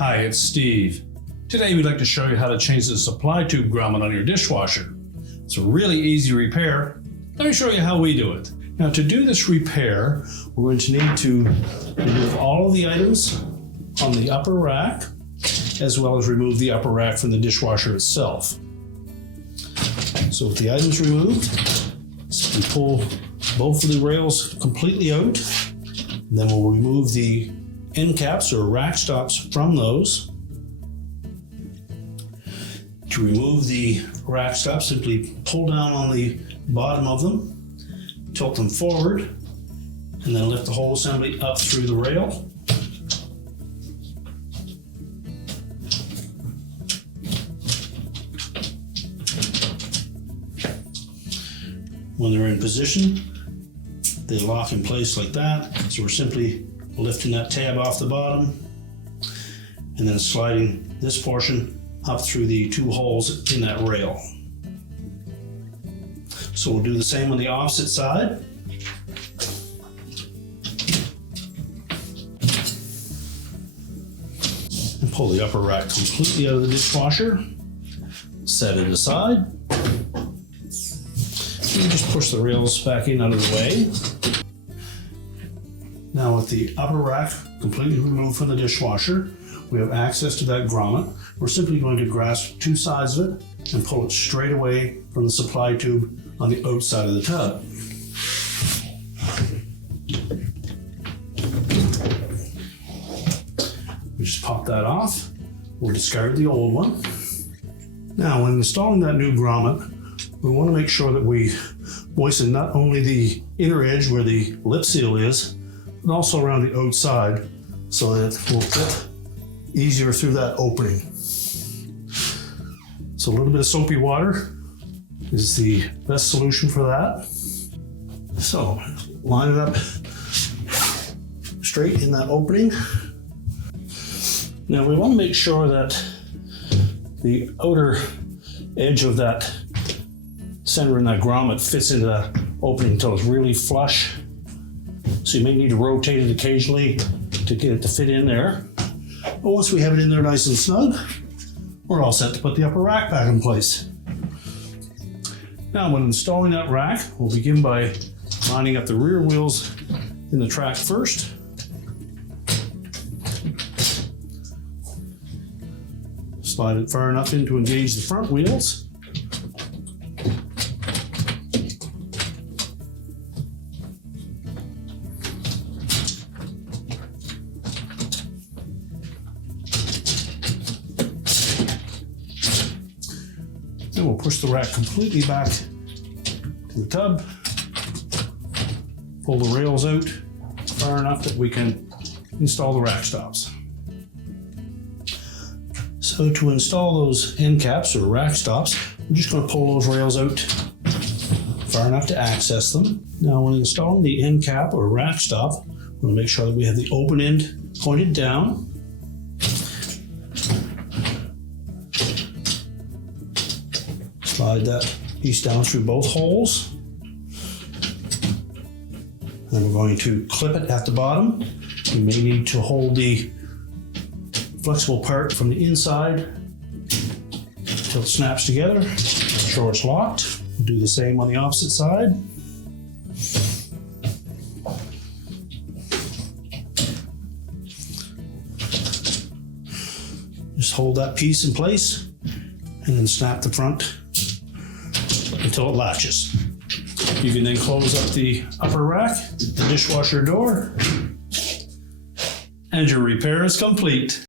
Hi, it's Steve. Today we'd like to show you how to change the supply tube grommet on your dishwasher. It's a really easy repair. Let me show you how we do it. Now, to do this repair, we're going to need to remove all of the items on the upper rack, as well as remove the upper rack from the dishwasher itself. So with the items removed, we pull both of the rails completely out. Then we'll remove the end caps or rack stops from those. To remove the rack stops, simply pull down on the bottom of them, tilt them forward, and then lift the whole assembly up through the rail. When they're in position, they lock in place like that. So we're simply lifting that tab off the bottom and then sliding this portion up through the two holes in that rail. So we'll do the same on the opposite side. And pull the upper rack completely out of the dishwasher. Set it aside. And just push the rails back in out of the way. Now with the upper rack completely removed from the dishwasher, we have access to that grommet. We're simply going to grasp two sides of it and pull it straight away from the supply tube on the outside of the tub. We just pop that off. We'll discard the old one. Now, when installing that new grommet, we want to make sure that we moisten not only the inner edge where the lip seal is, but also around the outside so that it will fit easier through that opening. So a little bit of soapy water is the best solution for that. So line it up straight in that opening. Now we want to make sure that the outer edge of that center in that grommet fits into that opening until it's really flush. So you may need to rotate it occasionally to get it to fit in there. But once we have it in there nice and snug, we're all set to put the upper rack back in place. Now, when installing that rack, we'll begin by lining up the rear wheels in the track first. Slide it far enough in to engage the front wheels. Then we'll push the rack completely back to the tub. Pull the rails out far enough that we can install the rack stops. So to install those end caps or rack stops, we're just going to pull those rails out far enough to access them. Now, when installing the end cap or rack stop, we're going to make sure that we have the open end pointed down. Slide that piece down through both holes. And then we're going to clip it at the bottom. You may need to hold the flexible part from the inside until it snaps together. Make sure it's locked. We'll do the same on the opposite side. Just hold that piece in place and then snap the front until it latches. You can then close up the upper rack, the dishwasher door, and your repair is complete.